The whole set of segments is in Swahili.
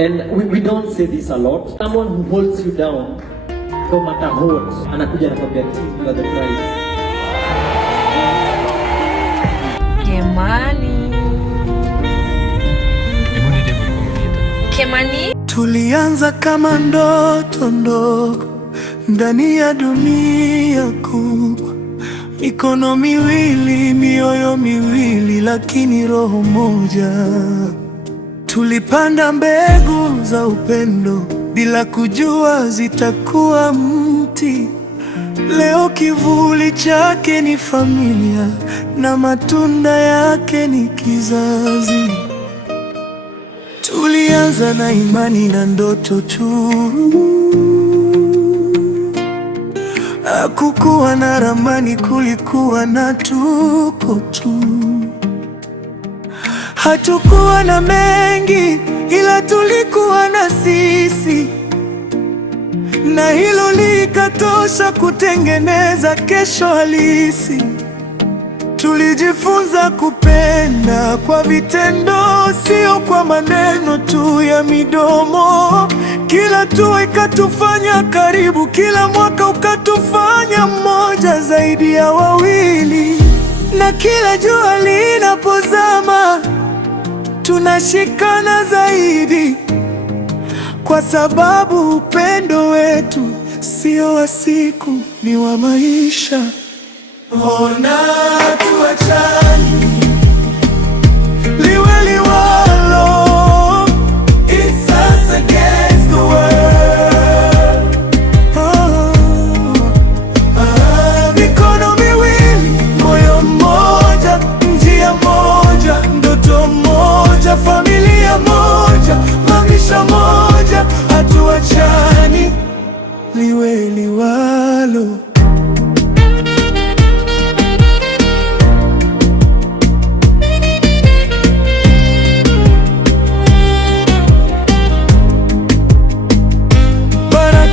And we don't say this a lot. Someone who holds you down, no matter what, anakuja anakwambia you are the prize. Kemani. Tulianza kama ndoto ndogo ndani ya dunia kubwa, mikono miwili, mioyo miwili, lakini roho moja. Tulipanda mbegu za upendo bila kujua zitakuwa mti. Leo kivuli chake ni familia na matunda yake ni kizazi. Tulianza na imani na ndoto tu, hakukuwa na ramani, kulikuwa na tuko tu. Hatukuwa na mengi, ila tulikuwa na sisi, na hilo likatosha kutengeneza kesho halisi. Tulijifunza kupenda kwa vitendo, sio kwa maneno tu ya midomo. Kila hatua ikatufanya karibu, kila mwaka ukatufanya mmoja zaidi ya wawili. Na kila jua linapozama, tunashikana zaidi, kwa sababu upendo wetu sio wa siku, ni wa maisha. Ona tuachani, liwe liwalo, it's us against the world. Mikono miwili, moyo mmoja, njia moja, ndoto moja, familia moja, maisha moja, hatuachani, liwe liwalo.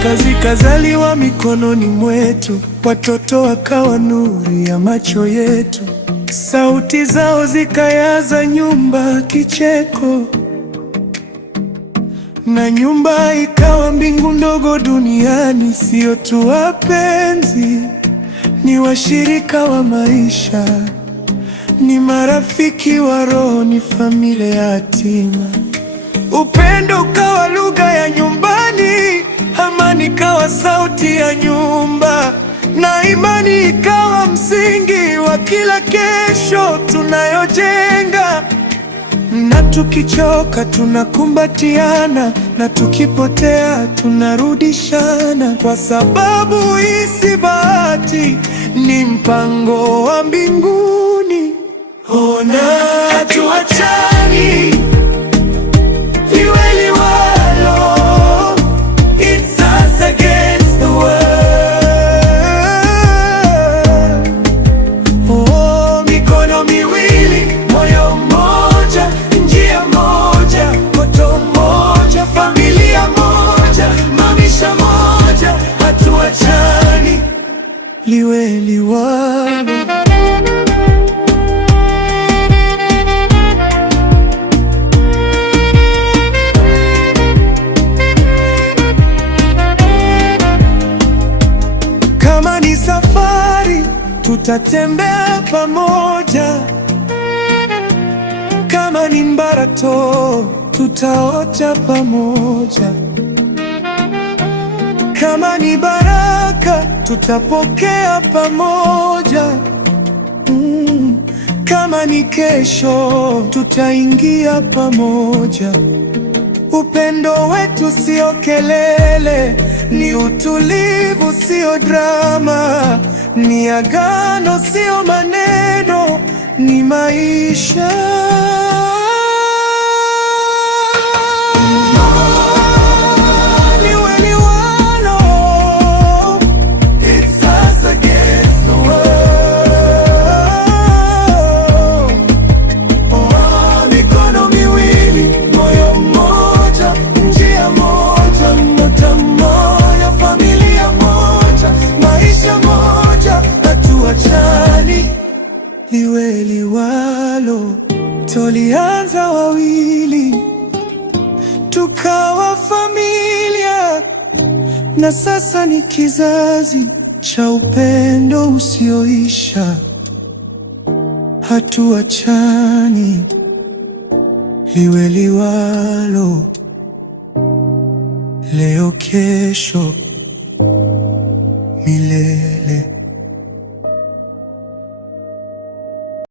Kazi kazaliwa mikononi mwetu, watoto wakawa nuru ya macho yetu. Sauti zao zikayaza nyumba kicheko, na nyumba ikawa mbingu ndogo duniani. Sio tu wapenzi, ni washirika wa maisha, ni marafiki wa roho, ni familia yatima. Upendo ukawa lugha ya nyumbani, amani ikawa sauti ya nyumba, na imani ikawa msingi wa kila kesho tunayojenga. Na tukichoka tunakumbatiana, na tukipotea tunarudishana, kwa sababu hii si bahati, ni mpango wa mbinguni. Ona tuachani, liwe liwalo, it's us against the world. Oh, mikono miwili, moyo mmoja, njia moja, ndoto moja, familia moja, maisha moja, hatuachani, liwe liwalo. Kama ni safari, tutatembea pamoja. Kama ni mbarato, tutaota pamoja. Kama ni baraka, tutapokea pamoja. Kama ni kesho, tutaingia pamoja. Upendo wetu sio kelele, ni utulivu, sio drama, ni agano, sio maneno, ni maisha. Liwe liwalo, tulia. wa familia, na sasa ni kizazi cha upendo usioisha. Hatuachani liwe liwalo, leo kesho milele.